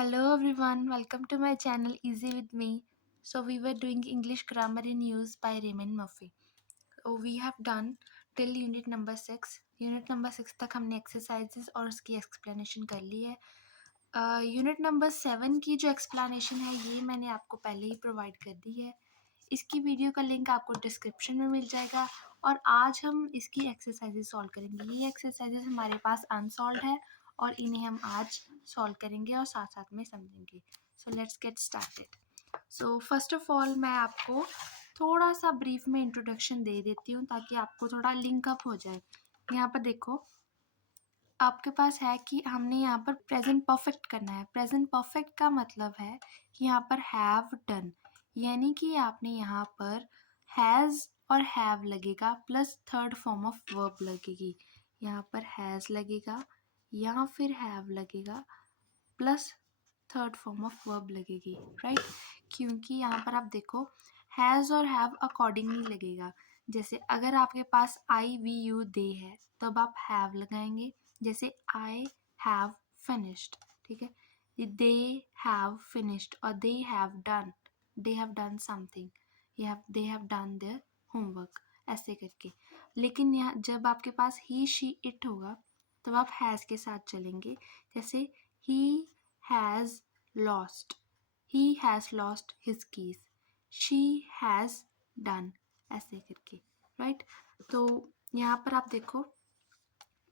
Hello everyone, welcome to my channel Easy with me. So we were doing English grammar in use by Raymond Murphy. So we have done till unit number 6. Unit number 6 तक हमने exercises और उसकी explanation कर ली है. Unit number 7 की जो explanation है ये मैंने आपको पहले ही प्रोवाइड कर दी है. इसकी वीडियो का लिंक आपको डिस्क्रिप्शन में मिल जाएगा और आज हम इसकी एक्सरसाइजेज सॉल्व करेंगे. ये एक्सरसाइजेज हमारे पास अनसॉल्व है और इन्हें हम आज सॉल्व करेंगे और साथ साथ में समझेंगे. So let's get started. So first of all मैं आपको थोड़ा सा ब्रीफ में इंट्रोडक्शन दे देती हूँ ताकि आपको थोड़ा लिंकअप हो जाए. यहाँ पर देखो आपके पास है कि हमने यहाँ पर प्रेजेंट परफेक्ट करना है. प्रेजेंट परफेक्ट का मतलब है कि यहाँ पर हैव डन, यानी कि आपने यहाँ पर हैज़ और हैव लगेगा plus third form of verb लगेगी. यहाँ पर हैज़ लगेगा या फिर हैव लगेगा plus third form of verb लगेगी, राइट. क्योंकि यहाँ पर आप देखो हैज़ और हैव अकॉर्डिंगली लगेगा. जैसे अगर आपके पास आई वी यू दे है तब आप हैव लगाएंगे. जैसे आई हैव फिनिश्ड, ठीक है. दे हैव फिनिश्ड और they have done something, they have done their homework, ऐसे करके. लेकिन यहाँ जब आपके पास ही शी इट होगा तब आप हैज़ के साथ चलेंगे. जैसे he has lost, he has lost his keys, she has done, ऐसे करके, राइट. तो यहाँ पर आप देखो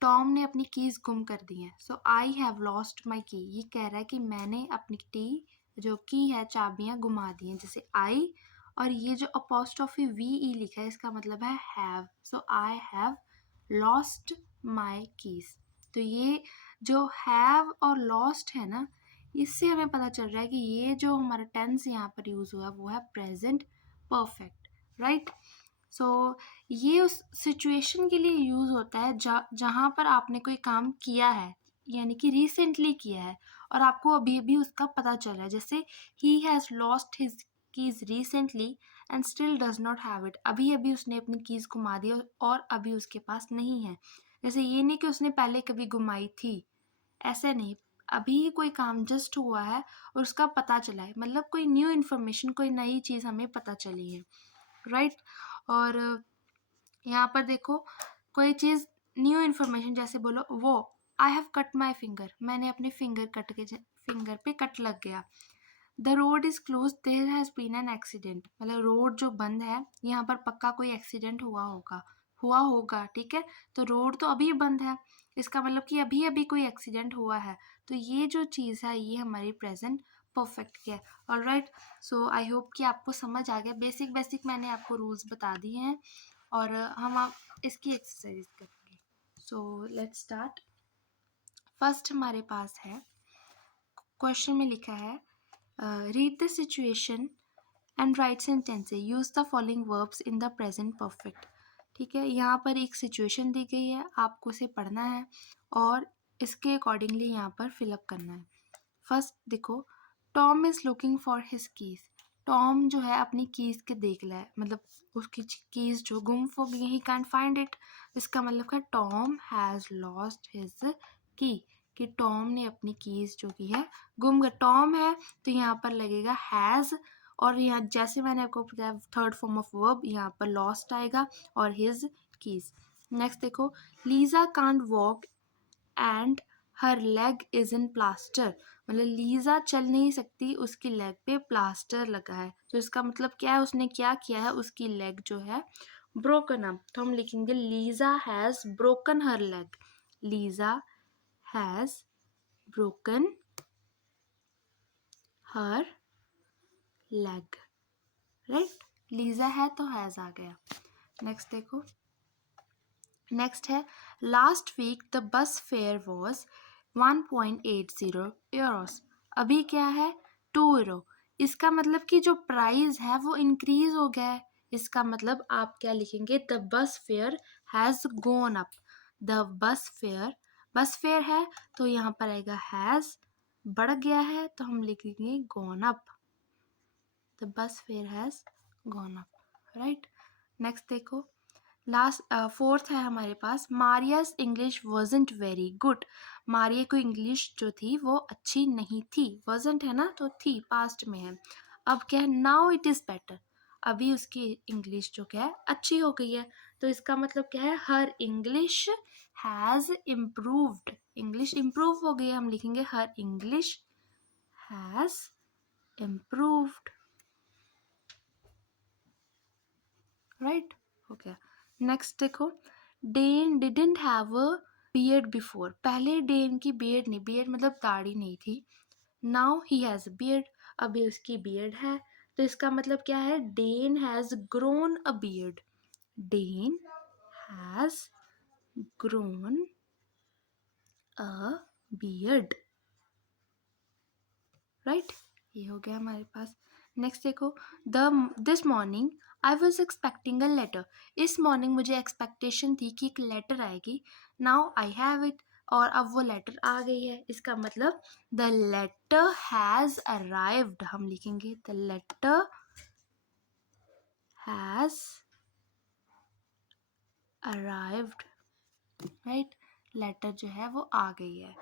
टॉम ने अपनी कीज गुम कर दी हैं. सो आई हैव लॉस्ट माई की, ये कह रहा है कि मैंने अपनी जो की है चाबियां गुमा दी हैं. जैसे आई और ये जो अपोस्ट्रोफी वी ई लिखा है इसका मतलब है have. So I have lost my keys. तो ये जो हैव और लॉस्ट है ना, इससे हमें पता चल रहा है कि ये जो हमारा टेंस यहाँ पर यूज हुआ है वो है प्रेजेंट परफेक्ट, राइट. सो ये उस सिचुएशन के लिए यूज होता है जहाँ पर आपने कोई काम किया है, यानी कि रिसेंटली किया है और आपको अभी भी उसका पता चल रहा है. जैसे he has lost his keys recently and still does not have it, अभी अभी उसने अपनी कीज घुमा दी और अभी उसके पास नहीं है. जैसे ये नहीं कि उसने पहले कभी घुमाई थी, ऐसे नहीं. अभी कोई काम जस्ट हुआ है और उसका पता चला है, मतलब कोई न्यू इन्फॉर्मेशन, कोई नई चीज़ हमें पता चली है, राइट. और यहाँ पर देखो कोई चीज़ न्यू इन्फॉर्मेशन, जैसे बोलो वो I have cut my finger, मैंने अपने फिंगर पे कट लग गया. The road is close, there has been an accident, मतलब रोड जो बंद है यहाँ पर पक्का कोई एक्सीडेंट हुआ होगा, ठीक है. तो रोड तो अभी बंद है, इसका मतलब कि अभी अभी कोई एक्सीडेंट हुआ है. तो ये जो चीज़ है ये हमारी प्रेजेंट परफेक्ट की है. ऑलराइट. सो आई होप कि आपको समझ आ गया. बेसिक मैंने आपको रूल्स बता दिए हैं और हम आप इसकी एक्सरसाइज करेंगे. So let's start. फर्स्ट हमारे पास है क्वेश्चन में लिखा है read the situation and right sentences, use the following verbs in the present perfect. ठीक है, यहाँ पर एक सिचुएशन दी गई है, आपको उसे पढ़ना है और इसके अकॉर्डिंगली यहाँ पर फिलअप करना है. फर्स्ट देखो, Tom is looking for his keys. Tom जो है अपनी कीज के देख रहा है, मतलब उसकी कीज जो गुम हो गई, ही कैंट फाइंड इट. इसका मतलब है टॉम हैज लॉस्ट हिज की, कि टॉम ने अपनी कीज जो की है गुम कर. टॉम है तो यहाँ पर लगेगा हैज और यहाँ जैसे मैंने आपको बताया थर्ड फॉर्म ऑफ वर्ब यहाँ पर लॉस्ट आएगा और हिज कीज. नेक्स्ट देखो, Lisa can't walk and her leg is in plaster, मतलब लीजा चल नहीं सकती, उसकी लेग पे प्लास्टर लगा है. तो इसका मतलब क्या है, उसने क्या किया है, उसकी लेग जो है ब्रोकन अप. तो हम लिखेंगे Liza has broken her leg. Liza has broken her leg, right. Liza है तो हैज आ गया. नेक्स्ट देखो, नेक्स्ट है last week the bus fare was 1.80 euros. अभी क्या है 2 यूरो. इसका मतलब कि जो प्राइस है वो इंक्रीज हो गया है. इसका मतलब आप क्या लिखेंगे, the bus fare has gone up. The bus fare है तो यहाँ पर आएगा हैज, बढ़ गया है तो हम लिखेंगे gone up. The bus fare has gone up, right. Next देखो, लास्ट फोर्थ है हमारे पास, Maria's English wasn't very good. Maria को इंग्लिश जो थी वो अच्छी नहीं थी, वॉजंट है ना तो थी, पास्ट में है। अब क्या है, नाउ इट इज़ बेटर, अभी उसकी इंग्लिश जो क्या है अच्छी हो गई है। तो इसका मतलब क्या है, her English has improved, English improve हो गई है, हम लिखेंगे her English has improved, right, हो गया। नेक्स्ट देखो, Dan didn't have a beard before, पहले डेन की बियर्ड नहीं, बियर्ड मतलब दाढ़ी नहीं थी। नाउ ही हैज़ बियर्ड, अभी उसकी बियर्ड है। तो इसका मतलब क्या है, Dan has grown a beard, Dan has grown a beard, right, ये हो गया हमारे पास। नेक्स्ट देखो, the this morning I was expecting a letter, इस मॉर्निंग मुझे एक्सपेक्टेशन थी कि एक लेटर आएगी। नाउ आई हैव इट, और अब वो लेटर आ गई है। इसका मतलब द लेटर हैज़ अराइव्ड, हम लिखेंगे the letter has arrived, right, letter जो है वो आ गई है।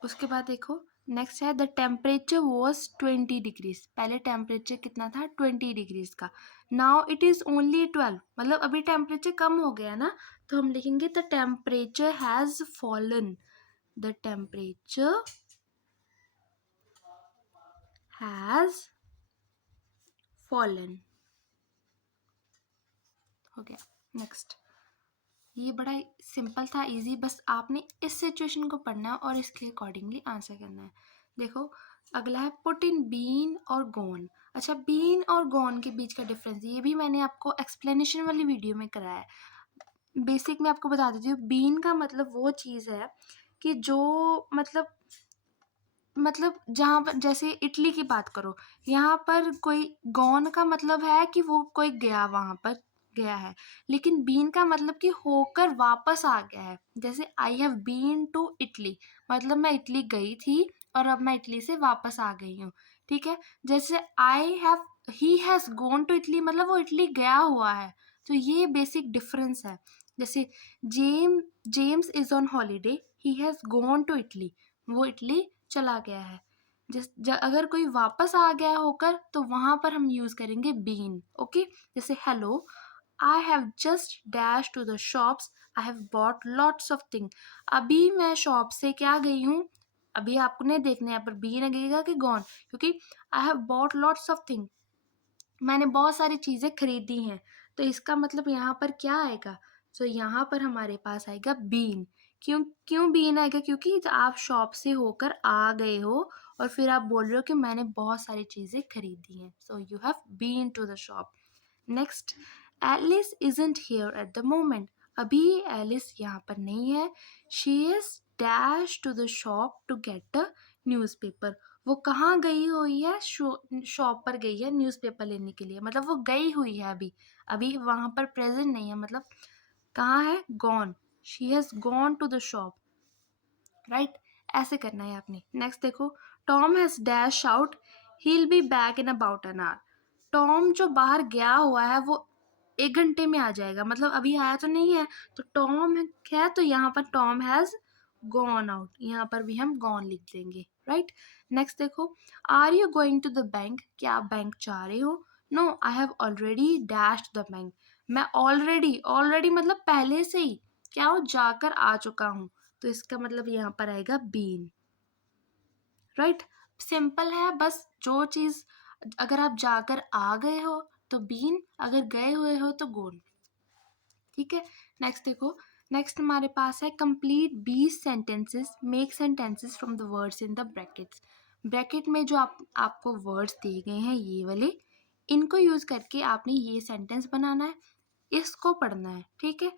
उसके बाद देखो, नेक्स्ट है, द टेम्परेचर वॉज 20 डिग्रीज, पहले टेम्परेचर कितना था 20 डिग्रीज का। नाउ इट इज़ ओनली 12, मतलब अभी टेम्परेचर कम हो गया ना, तो हम लिखेंगे the temperature has fallen, the temperature has fallen, हो गया। नेक्स्ट, ये बड़ा सिंपल था, इजी, बस आपने इस सिचुएशन को पढ़ना है और इसके अकॉर्डिंगली आंसर करना है। देखो, अगला है पुट इन बीन और गोन। अच्छा, बीन और गोन के बीच का डिफरेंस, ये भी मैंने आपको एक्सप्लेनेशन वाली वीडियो में कराया है। बेसिक में आपको बता देती हूँ, बीन का मतलब वो चीज़ है कि जो मतलब जहाँ पर, जैसे इटली की बात करो, यहाँ पर कोई गॉन का मतलब है कि वो कोई गया, वहाँ पर गया है। लेकिन बीन का मतलब कि होकर वापस आ गया है। जैसे I have been to Italy, मतलब मैं इटली गई थी और अब मैं इटली से वापस आ गई हूँ, ठीक है। जैसे I have, he has gone to Italy, मतलब वो इटली गया हुआ है। तो ये बेसिक डिफरेंस है। जैसे James is on holiday, he has gone to Italy, वो इटली चला गया है। अगर कोई वापस आ गया होकर तो वहां पर हम यूज करेंगे बीन, ओके। जैसे hello, I have just dash to the shops, I have bought lots of thing, अभी मैं शॉप से क्या गई हूँ, अभी आपने देखना है यहाँ पर बी लगेगा कि गॉन, क्योंकि आई have bought lots of thing, मैंने बहुत सारी चीज़ें खरीदी हैं। तो इसका मतलब यहाँ पर क्या आएगा, तो यहाँ पर हमारे पास आएगा बीन। क्यों क्यों बीन आएगा, क्योंकि आप शॉप से होकर आ गए हो और फिर आप बोल रहे हो कि मैंने बहुत सारी चीज़ें खरीदी हैं, so you have been to the shop. Next, Alice isn't here at the moment, अभी एलिस यहाँ पर नहीं है। She is dash to the shop to get a newspaper, वो कहाँ गई हुई है, शॉप पर गई है न्यूज़पेपर लेने के लिए, मतलब वो गई हुई है अभी, अभी वहाँ पर प्रेजेंट नहीं है, मतलब कहाँ है, gone, she has gone to the shop, right, ऐसे करना है आपने। नेक्स्ट देखो, Tom has dash out, he will be back in about an hour, Tom जो बाहर गया हुआ है वो 1 घंटे में आ जाएगा, मतलब अभी आया तो नहीं है, तो टॉम है, तो यहाँ पर टॉम हैज़ गॉन आउट, यहाँ पर भी हम गॉन लिख देंगे, राइट। नेक्स्ट देखो, are you going to the bank, क्या आप बैंक जा रहे हो। No, I have already dash the bank, मैं ऑलरेडी, ऑलरेडी मतलब पहले से ही क्या हो, जाकर आ चुका हूँ, तो इसका मतलब यहाँ पर आएगा बीन, राइट। सिंपल है, बस जो चीज़ अगर आप जाकर आ गए हो तो बीन, अगर गए हुए हो तो गोन, ठीक है। नेक्स्ट देखो, नेक्स्ट हमारे पास है complete 20 sentences, make sentences from the words in the brackets, bracket में जो आपको वर्ड्स दिए गए हैं ये वाले, इनको यूज करके आपने ये सेंटेंस बनाना है, इसको पढ़ना है, ठीक है।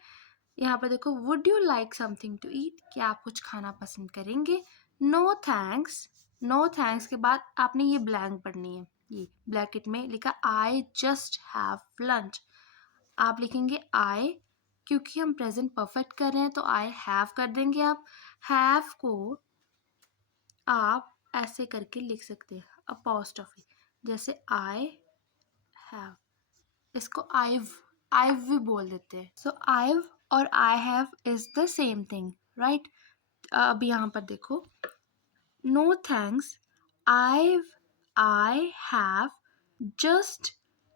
यहाँ पर देखो, would you like something to eat, क्या आप कुछ खाना पसंद करेंगे। नो थैंक्स, नो थैंक्स के बाद आपने ये ब्लैंक पढ़नी है, ये ब्रैकेट में लिखा आई जस्ट हैव लंच, आप लिखेंगे आई, क्योंकि हम प्रेजेंट परफेक्ट कर रहे हैं तो आई हैव कर देंगे। आप हैव को आप ऐसे करके लिख सकते हैं, अपॉस्ट्रोफी, जैसे आई हैव, इसको आईव, आईव भी बोल देते हैं, सो I've और I have is the same thing, right? अब यहाँ पर देखो, no thanks, I have just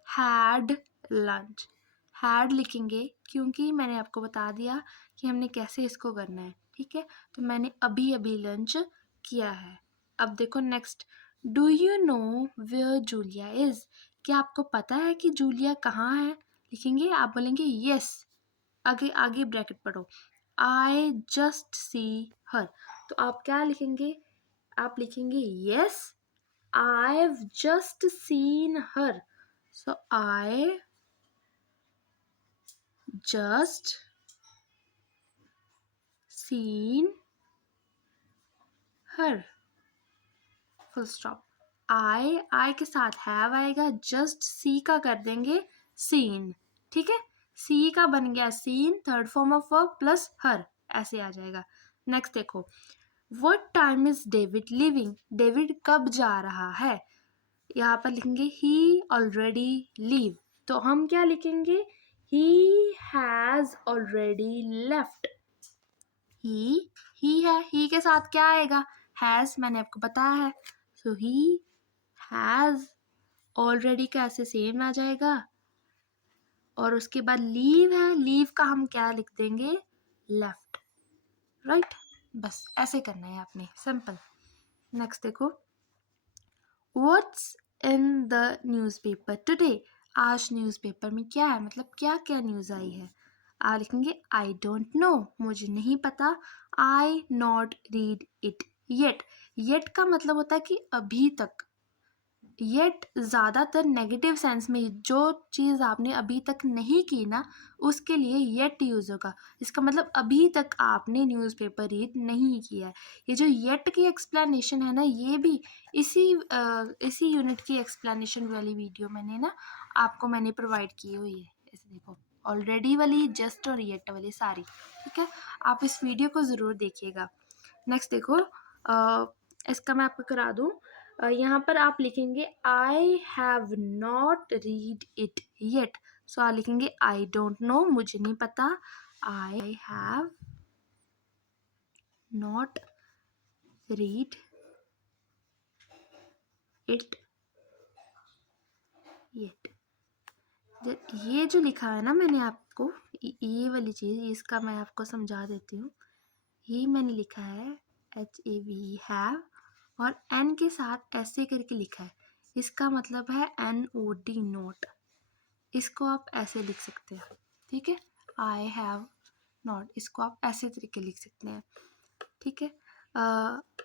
had lunch. had लिखेंगे क्योंकि मैंने आपको बता दिया कि हमने कैसे इसको करना है, ठीक है? तो मैंने अभी अभी लंच किया है. अब देखो next, do you know where Julia is? क्या आपको पता है कि जूलिया कहाँ है? लिखेंगे, आप बोलेंगे यस, आगे आगे ब्रैकेट पढ़ो, आई जस्ट सी हर. तो आप क्या लिखेंगे? आप लिखेंगे yes, I've just seen her. So I just seen her. Full stop. I के साथ have आएगा, just see का कर देंगे seen, ठीक है? see का बन गया seen, third form of verb plus her, ऐसे आ जाएगा. नेक्स्ट देखो, what time is David leaving? David कब जा रहा है? यहाँ पर लिखेंगे he already leave. तो हम क्या लिखेंगे? he has already left. he है, he के साथ क्या आएगा? has, मैंने आपको बताया है. so he has already का ऐसे सेम आ जाएगा, और उसके बाद leave है, leave का हम क्या लिख देंगे? left, right? बस ऐसे करना है आपने, सिंपल. नेक्स्ट देखो, What's in the newspaper today? आज न्यूज़पेपर में क्या है, मतलब क्या क्या न्यूज़ आई है? आप लिखेंगे आई डोंट नो, मुझे नहीं पता. I not read it yet. Yet का मतलब होता है कि अभी तक. येट ज़्यादातर नेगेटिव सेंस में, जो चीज़ आपने अभी तक नहीं की ना, उसके लिए येट यूज़ होगा. इसका मतलब अभी तक आपने न्यूज़पेपर रीड नहीं किया है. ये जो येट की एक्सप्लेनेशन है ना, ये भी इसी यूनिट की एक्सप्लेनेशन वाली वीडियो मैंने प्रोवाइड की हुई है. ऐसे देखो, ऑलरेडी वाली, जस्ट और येट वाली सारी, ठीक है? आप इस वीडियो को ज़रूर देखिएगा. नेक्स्ट देखो, इसका मैं आपको करा दूँ. यहाँ पर आप लिखेंगे I have not read it yet. So आप लिखेंगे आई डोंट नो, मुझे नहीं पता. I have not read it yet. ये जो लिखा है ना मैंने आपको, ये वाली चीज़, इसका मैं आपको समझा देती हूँ. ये मैंने लिखा है HAV हैव, और N के साथ ऐसे करके लिखा है. इसका मतलब है NOT नोट. इसको आप ऐसे लिख सकते हैं, ठीक है? आई हैव नॉट, इसको आप ऐसे तरीके लिख सकते हैं, ठीक है?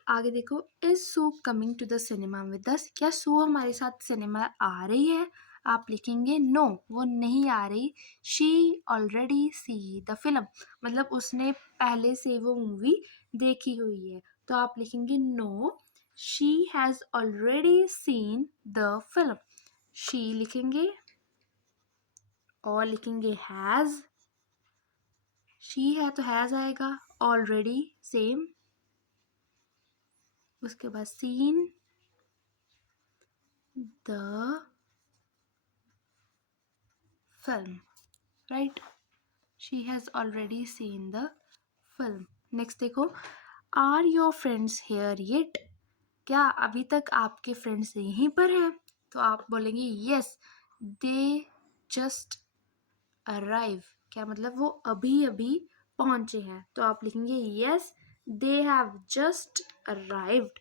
आगे देखो, is Sue coming to the cinema with us? क्या सू हमारे साथ सिनेमा आ रही है? आप लिखेंगे नो, वो नहीं आ रही. She already see the film, मतलब उसने पहले से वो मूवी देखी हुई है. तो आप लिखेंगे no, she has already seen the film. She लिखेंगे, और लिखेंगे हैज़. शी है तो हैज़ आएगा, ऑलरेडी सेम, उसके बाद seen the film, right? She has already seen the film. Next देखो, are your friends here yet? क्या अभी तक आपके फ्रेंड्स यहीं पर हैं? तो आप बोलेंगे यस, दे जस्ट अराइव. क्या मतलब? वो अभी अभी पहुंचे हैं. तो आप लिखेंगे yes, they have just arrived.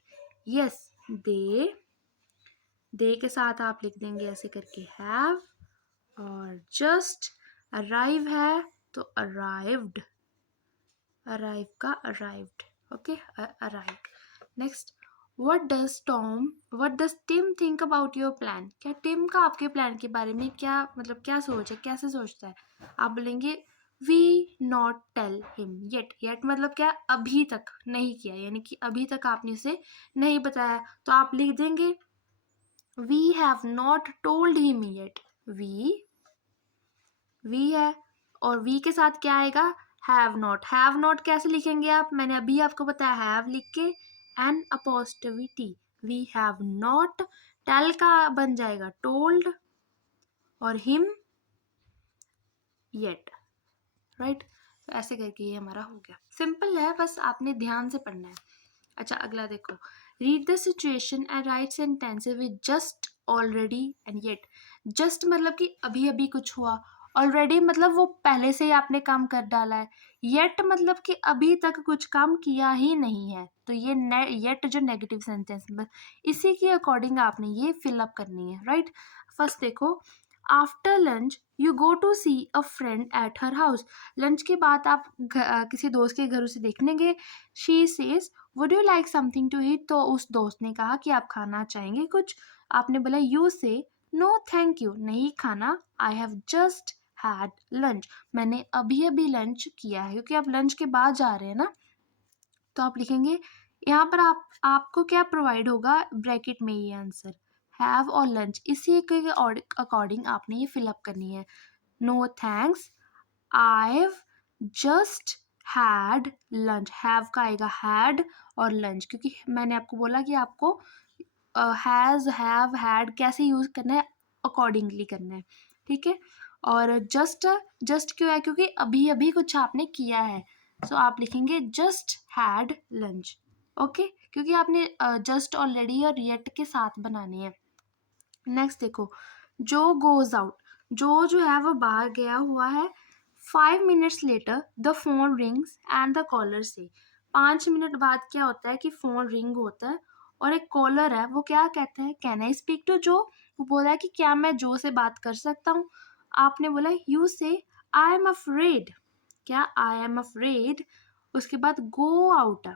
Yes, they के साथ आप लिख देंगे ऐसे करके हैव, और जस्ट अराइव है तो अराइव्ड, अराइव का arrived, okay, arrived. Next, what does Tim think about your plan? क्या टिम का आपके प्लान के बारे में क्या मतलब, क्या सोच है, कैसे सोचता है? आप बोलेंगे we not tell him yet. Yet मतलब क्या? अभी तक नहीं किया, यानी कि अभी तक आपने उसे नहीं बताया. तो आप लिख देंगे we have not told him yet. We है, और वी के साथ क्या आएगा? Have not. हैव नॉट कैसे लिखेंगे आप? मैंने अभी आपको बताया, हैव लिख के N apostrophe T. We have not, tell का बन जाएगा टोल्ड, और हिम येट, राइट। तो ऐसे करके ये हमारा हो गया, सिंपल है, बस आपने ध्यान से पढ़ना है। अच्छा अगला देखो, read the situation and right sentences with just, already and yet. Just मतलब कि अभी अभी कुछ हुआ, ऑलरेडी मतलब वो पहले से ही आपने काम कर डाला है, येट मतलब कि अभी तक कुछ काम किया ही नहीं है। तो ये येट जो नेगेटिव सेंटेंस, बस इसी के अकॉर्डिंग आपने ये फिलअप करनी है, राइट। फर्स्ट देखो, after lunch you go to see a friend at her house. Lunch के बाद आप किसी दोस्त के घर उसे देखने गए। She says would you like something to eat. तो उस दोस्त ने कहा कि आप खाना चाहेंगे कुछ। आपने बोला you say no thank you, नहीं खाना। आई हैव जस्ट हैड लंच, मैंने अभी अभी लंच किया है, क्योंकि आप लंच के बाद जा रहे हैं ना। तो आप लिखेंगे यहाँ पर आपको क्या प्रोवाइड होगा ब्रैकेट में, ये आंसर हैव और लंच, इसी के अकॉर्डिंग आपने ये फिलअप करनी है। No thanks, I've just had lunch। Have का आएगा हैड और लंच, क्योंकि मैंने आपको बोला कि आपको हैज़ हैव हैड कैसे यूज़ करना है, अकॉर्डिंगली करना है, ठीक है। और जस्ट, जस्ट क्यों है, क्योंकि अभी अभी कुछ आपने किया है। सो आप लिखेंगे जस्ट हैड लंच, ओके, क्योंकि आपने जस्ट ऑलरेडी और येट के साथ बनाने हैं। नेक्स्ट देखो, जो गोज आउट, जो है वो बाहर गया हुआ है। 5 minutes later the phone rings and the caller से। 5 मिनट बाद क्या होता है कि फोन रिंग होता है और एक कॉलर है, वो क्या कहता है, कैन आई स्पीक टू जो। वो बोला है कि क्या मैं जो से बात कर सकता हूँ। आपने बोला यू से आई एम अफ्रेड, क्या आई एम अफ्रेड। उसके बाद गो आउट,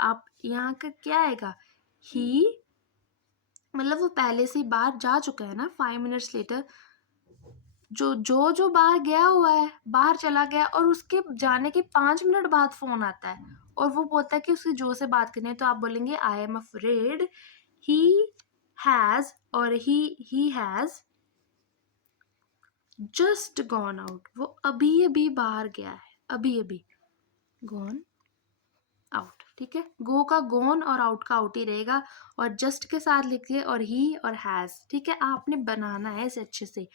आप यहाँ का क्या आएगा, ही, मतलब वो पहले से ही बाहर जा चुका है ना। 5 minutes लेटर जो बाहर गया हुआ है, बाहर चला गया, और उसके जाने के 5 मिनट बाद फोन आता है और वो बोलता है कि उसे जो से बात करनी है। तो आप बोलेंगे I am afraid he has, और he has just gone out, वो अभी अभी बाहर गया है, अभी अभी गॉन आउट, ठीक है। गो का गोन और आउट का आउट ही रहेगा, और जस्ट के साथ लिखिए और ही और हैज, ठीक है। आपने बनाना है इसे अच्छे से।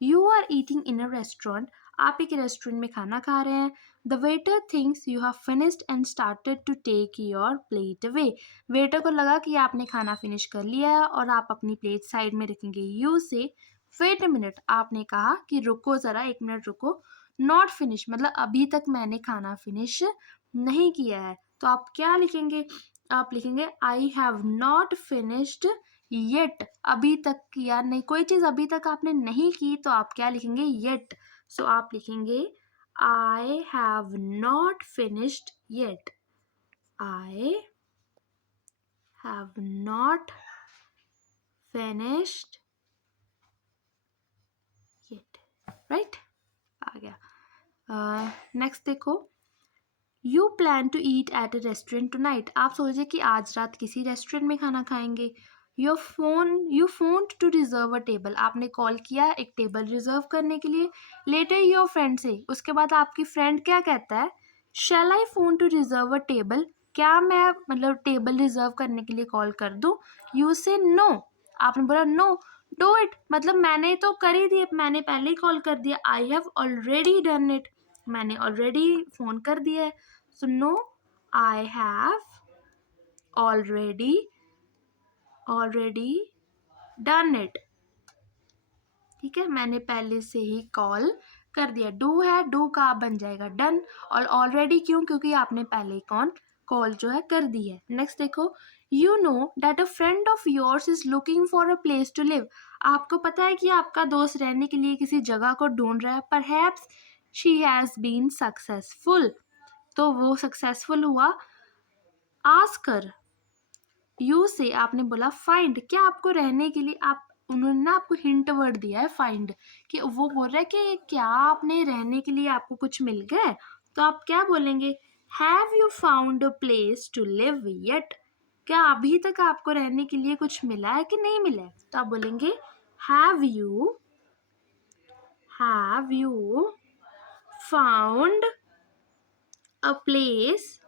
You are eating in a restaurant, आप एक रेस्टोरेंट में खाना खा रहे हैं। The waiter thinks you have finished and started to take your plate away. Waiter को लगा कि आपने खाना फिनिश कर लिया है और आप अपनी प्लेट साइड में रखेंगे। यू से वेट अ मिनट, आपने कहा कि रुको ज़रा, 1 मिनट रुको। नॉट फिनिश मतलब अभी तक मैंने खाना फिनिश नहीं किया है। तो आप क्या लिखेंगे, आप लिखेंगे I have not finished yet, अभी तक किया नहीं, कोई चीज अभी तक आपने नहीं की, तो आप क्या लिखेंगे, येट। सो आप लिखेंगे I have not finished yet, I have not finished yet, right, आ गया। नेक्स्ट देखो, you plan to eat at a restaurant tonight, आप सोचे कि आज रात किसी रेस्टोरेंट में खाना खाएंगे। You phone to reserve a table, आपने कॉल किया एक टेबल रिजर्व करने के लिए। लेटर योर फ्रेंड से, उसके बाद आपकी फ्रेंड क्या कहता है, shall I phone to reserve a table, क्या मैं मतलब टेबल रिजर्व करने के लिए कॉल कर दूं। यू से नो, आपने बोला नो, डू इट मतलब मैंने तो कर ही दिया, मैंने पहले ही कॉल कर दिया। आई हैव ऑलरेडी डन इट, मैंने ऑलरेडी फोन कर दिया है। So no, I have already done it, ठीक है, मैंने पहले से ही कॉल कर दिया। डू है, डू का बन जाएगा डन, और ऑलरेडी क्यों, क्योंकि आपने पहले ही कॉल जो है कर दी है। नेक्स्ट देखो, you know that a friend of yours is looking for a place to live, आपको पता है कि आपका दोस्त रहने के लिए किसी जगह को ढूंढ रहा है। Perhaps she has been successful, तो वो सक्सेसफुल हुआ। आस्कर, यू से आपने बोला फाइंड, क्या आपको रहने के लिए, आप उन्होंने ना आपको हिंट वर्ड दिया है फाइंड, कि वो बोल रहा है कि क्या आपने रहने के लिए आपको कुछ मिल गया। तो आप क्या बोलेंगे, have you found a place to live yet, क्या अभी तक आपको रहने के लिए कुछ मिला है कि नहीं मिला है। तो आप बोलेंगे have you found a place,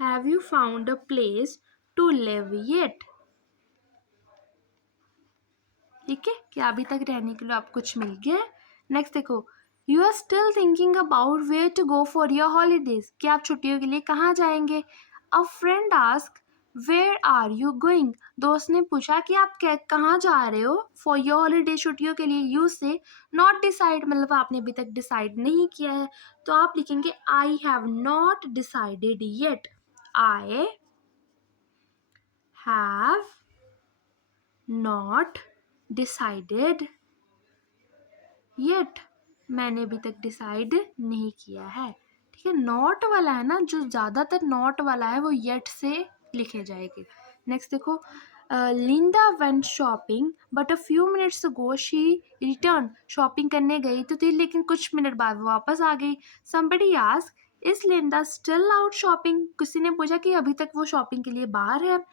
have you found a place to live yet, ठीक है, क्या अभी तक रहने के लिए आपको कुछ मिल गया है। नेक्स्ट देखो, you are still thinking about where to go for your holidays, कि आप छुट्टियों के लिए कहाँ जाएंगे. A friend ask where are you going, दोस्त ने पूछा कि आप कहाँ जा रहे हो फॉर योर हॉलीडे, छुट्टियों के लिए. यू से नॉट डिसाइड, मतलब आपने अभी तक डिसाइड नहीं किया है, तो आप लिखेंगे I have not decided yet. I have not decided yet, मैंने अभी तक डिसाइड नहीं किया है. ठीक है, नॉट वाला है ना, जो ज़्यादातर नॉट वाला है वो येट से लिखे जाएंगे. नेक्स्ट देखो, Linda went shopping but a few minutes ago she return, shopping करने गई तो थी लेकिन कुछ मिनट बाद वो वापस आ गई. Somebody ask is Linda still out shopping, किसी ने पूछा कि अभी तक वो शॉपिंग के लिए बाहर है.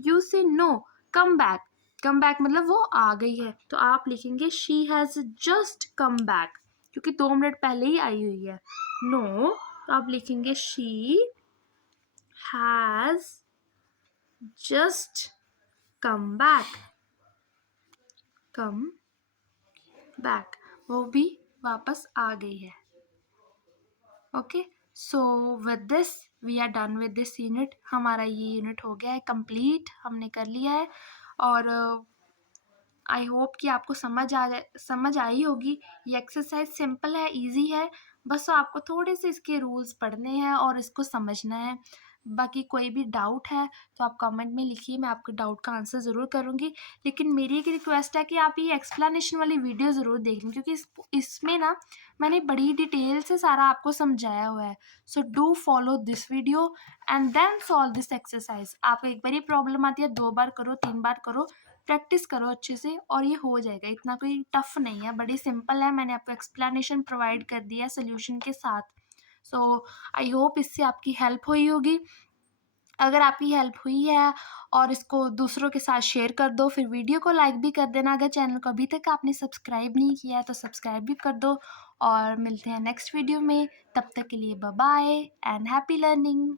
You say no, come back, come back मतलब वो आ गई है, तो आप लिखेंगे she has just come back, क्योंकि 2 मिनट पहले ही आई हुई है. नो, तो आप लिखेंगे she has just come back, come back, वो भी वापस आ गई है. Okay, so with this we are done with this unit. हमारा ये यूनिट हो गया है कंप्लीट, हमने कर लिया है. और आई होप कि आपको समझ आई होगी. ये एक्सरसाइज सिंपल है, इजी है, बस आपको थोड़े से इसके रूल्स पढ़ने हैं और इसको समझना है. बाकी कोई भी डाउट है तो आप कमेंट में लिखिए, मैं आपके डाउट का आंसर ज़रूर करूँगी. लेकिन मेरी एक रिक्वेस्ट है कि आप ये एक्सप्लेनेशन वाली वीडियो ज़रूर देख लें, क्योंकि इसमें ना मैंने बड़ी डिटेल से सारा आपको समझाया हुआ है. So do follow this video and then solve this exercise. आपको एक बार ही प्रॉब्लम आती है, 2 बार करो, 3 बार करो, प्रैक्टिस करो अच्छे से और ये हो जाएगा. इतना कोई टफ नहीं है, बड़ी सिंपल है. मैंने आपको एक्सप्लेनेशन प्रोवाइड कर दिया सोल्यूशन के साथ. सो आई होप इससे आपकी हेल्प हुई होगी. अगर आपकी हेल्प हुई है और इसको दूसरों के साथ शेयर कर दो, फिर वीडियो को लाइक भी कर देना. अगर चैनल को अभी तक आपने सब्सक्राइब नहीं किया है तो सब्सक्राइब भी कर दो. और मिलते हैं नेक्स्ट वीडियो में, तब तक के लिए bye bye and happy learning.